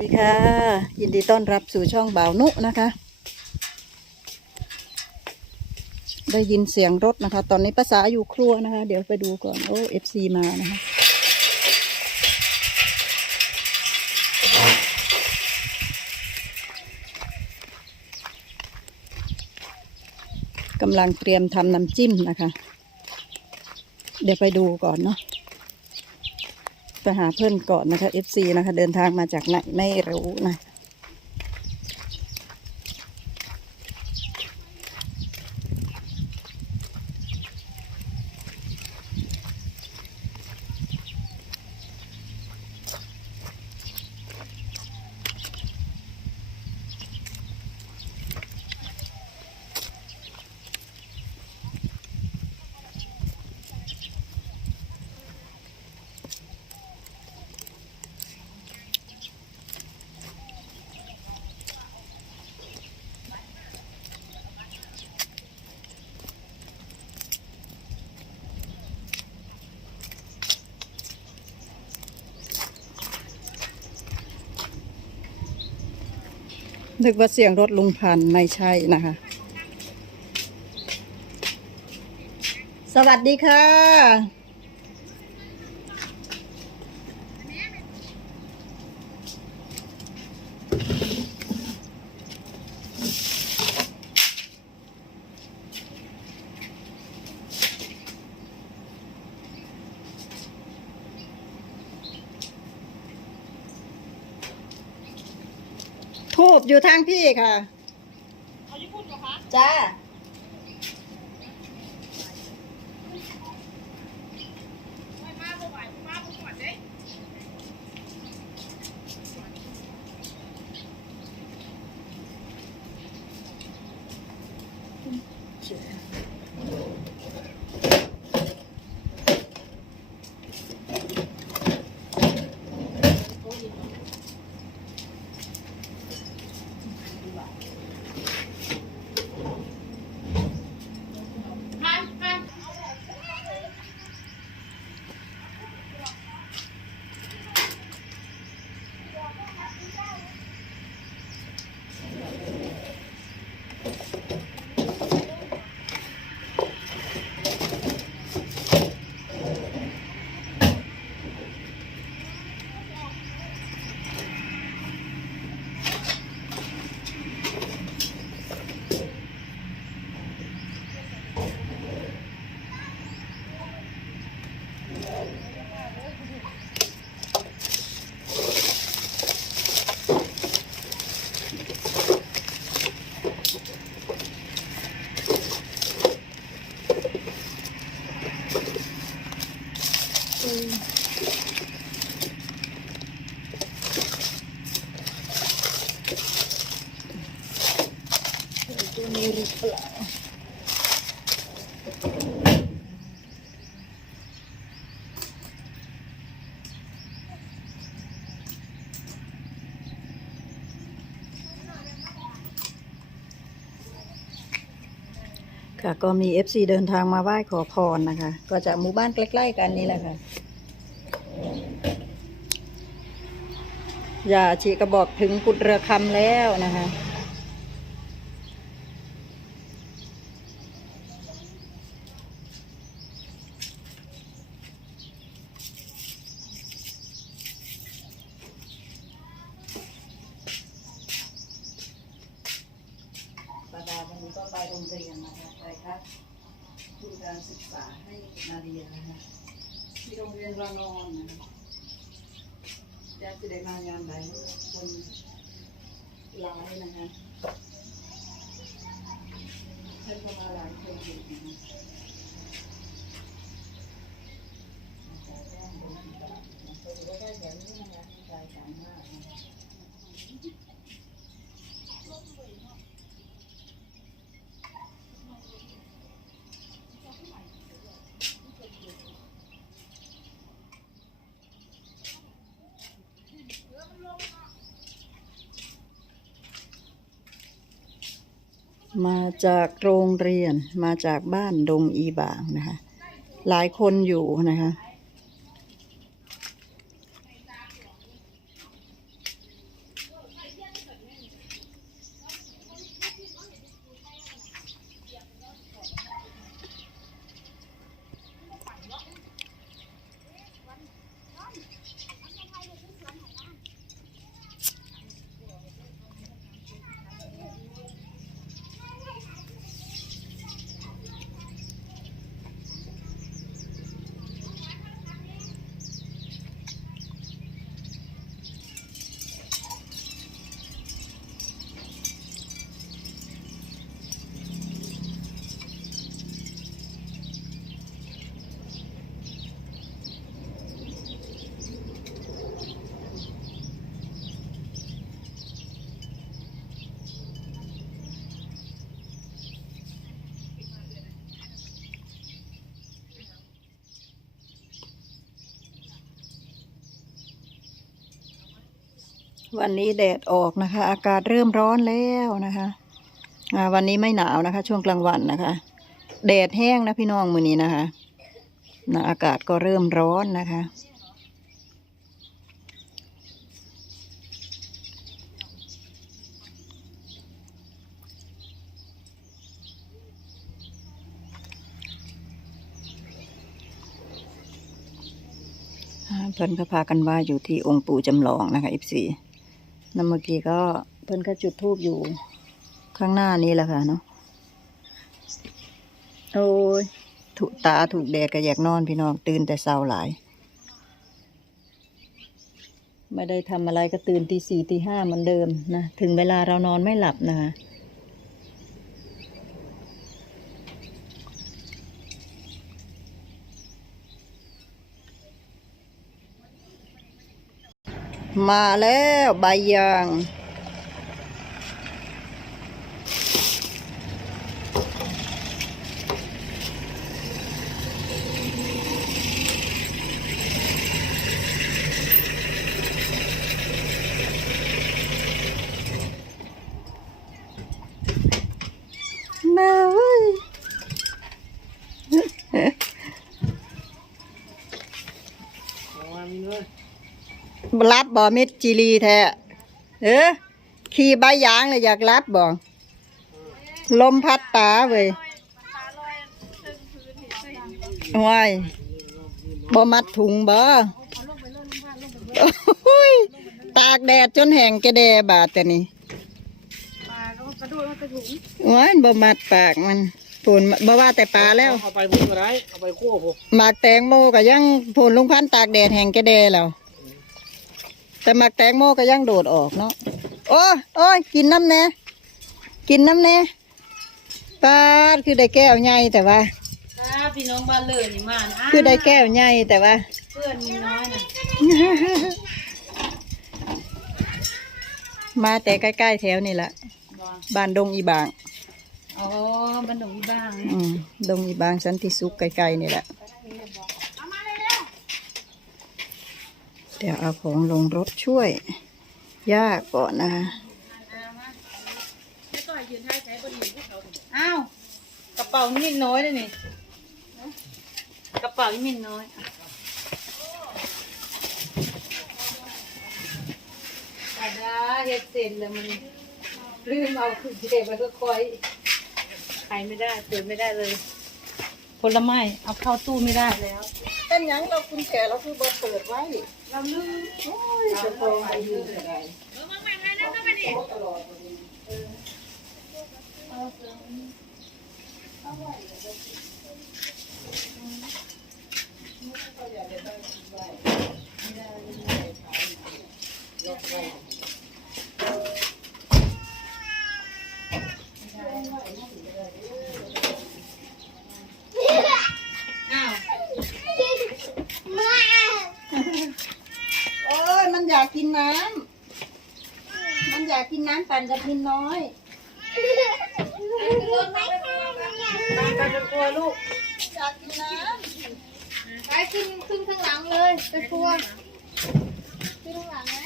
สวัสดีค่ะ ยินดีต้อนรับสู่ช่องบ่าวนุนะคะ ได้ยินเสียงรถนะคะ ตอนนี้ภาษาอยู่ครัวนะคะ เดี๋ยวไปดูก่อน โอ้เอฟซีมานะคะกำลังเตรียมทำน้ำจิ้มนะคะ เดี๋ยวไปดูก่อนเนาะ ไปหาเพื่อนก่อนนะคะ FC นะคะ เดินทางมาจากไหนไม่รู้นะ นึกว่าเสียงรถลุงพันไม่ใช่นะคะ สวัสดีค่ะ ทูบอยู่ทางพี่ค่ะเอาญี่ปุ่นเหรอคะจ้าไม่มาบ่ไหวมาบ่ก่อนเค่ะก็มี FC เดินทางมาไหว้ขอพรนะคะ ก็จากหมู่บ้านใกล้ๆกันนี่แหละค่ะอย่าชีกระบอกถึงกุดเรือคำแล้วนะคะ ปาดาวันนี้ก็ไปโรงเรี ยนนะคะไปครับทุนการศึกษาให้นาเรียนนะคะที่โรงเรียนรานอนนะคะอยากจะได้มางานไหนคนหลายนะคะท่านเข้ามาหลายคนอยู่นะคะได้อย่างนี้นะคะใจกันมากนะคะ มาจากโรงเรียนมาจากบ้านดงอีบางนะคะ หลายคนอยู่นะคะ วันนี้แดดออกนะคะ อากาศเริ่มร้อนแล้วนะคะวันนี้ไม่หนาวนะคะ ช่วงกลางวันนะคะ แดดแห้งนะพี่น้องมือนี้นะคะนะอากาศก็เริ่มร้อนนะคะ เพิ่นก็พากันว่าอยู่ที่องค์ปู่จำลองนะคะอีี นั่นเมื่อกี้ก็เพิ่นก็จุดทูบอยู่ข้างหน้านี้แหละค่ะเนาะโอ้ยถูกตาถูกแดดก็อยากนอนพี่น้องตื่นแต่เช้าหลาย ไม่ได้ทำอะไรก็ตื่นตีสี่ตีห้าเหมือนเดิมนะ ถึงเวลาเรานอนไม่หลับนะคะ มาแล้วใบยาง มาเว้ย รับบ่มิดจีรีแท้เออขี่ใบยางเลยอยากรับบ่ลมพัดตาเว้ยตาลอยตึงพื้นเห็นใส่ว้ายบ่มัดถุงบ่โอ้ยตากแดดจนแห้งกระเดบาดแต่นี่ปลาก็กระโดดมันกระถุงว้ายบ่มัดปากมันพูนบ่ว่าแต่ปลาแล้วเอาไปพุ่งก็ได้เอาไปคั่วผมหมากแตงโมก็ยังพูนลุงพันธุ์ตากแดดแห้งกระเดแล้ว แต่หมากแตงโมก็ยังโดดออกเนาะโอ้ยโอ้ยกินน้ำแน่กินน้ำแน่ปาดคือได้แก้วใหญ่แต่ว่าอ่าพี่น้องบ้านเลยนี่มานะคือได้แก้วใหญ่แต่ว่า เพื่อนมีน้อยนะมาแต่ใกล้ๆแถวนี่แหละบอลบ้านดงอีบางอ๋อบ้านหนองอีบ้างอืมดงอีบางสันติสุขใกล้ๆนี่แหละ เอามาเลยเร็ว เดี๋ยวเอาของลงรถช่วยย่าก่อนนะคะไม่ต่อยยืนท้ายใช้บนหินพวกเขาอ้าวกระเป๋านี่มินน้อยเลยนี่กระเป๋านี่มินน้อยอาดาเฮ็ดเสร็จแล้วมันลืมเอาคือเด็กไปก็คอยใครไม่ได้เปิดไม่ได้เลยผลไม้เอาเข้าตู้ไม่ได้แล้ว เป็นยังเราคุณแก่เราคือบ่เปิดไว้ เราลืมโอ้ยจะโตอายุเท่าไหร่เออมาแบ่งให้แล้วก็ไปดิตลอดเลยอ้ว โอ้ยมันอยากกินน้ำมันอยากกินน้ำ ปั่นกับพินน้อยไปไปครัวลูกอยากกินน้ไปขึ้นขึ้นข้างหลังเลยไปครัวขึ้นข้างหลังไหม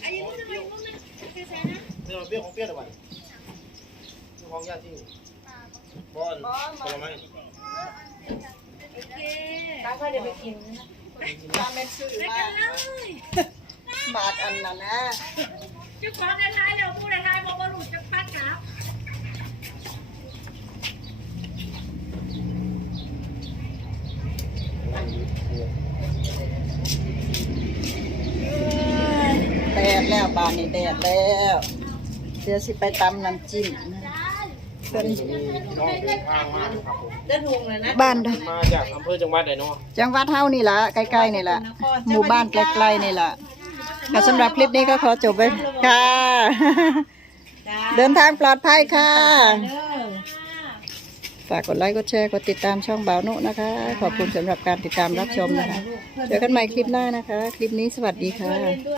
ไอ้ยังไม่ได้ไม่ได้ไม่ใช่นะเอาเบี้ยของเปี้ยเดี๋ยวก่อนเรื่องของยาที่ บอลผลไม้โอเคตั้งค่อยเดี๋ยวไปกินนะตาเป็นสื่อมากบาทอันนั้นนะเจ้าของได้ท้ายแล้วผู้ได้ท้ายบอกว่าหลุดจากพัดครับแดดแล้วบานนี้แดดแล้ว เดี๋ยวสิไปตำน้ำจิ้มนะ เพิ่นมีน้องเดินทางมาครับผมเดินทงเลยนะบ้านเด้อมาจากอำเภอจังหวัดไหนเนาะ จังหวัดเฮานี่ล่ะใกล้ๆนี่ล่ะหมู่บ้านใกล้ๆนี่ล่ะก็สำหรับคลิปนี้ก็ขอจบไปค่ะ เดินทางปลอดภัยค่ะเด้อฝากกดไลค์ กดแชร์ กดติดตามช่องบ่าวนุนะคะ ขอบคุณสำหรับการติดตามรับชมนะคะ เจอกันใหม่คลิปหน้านะคะ คลิปนี้สวัสดีค่ะ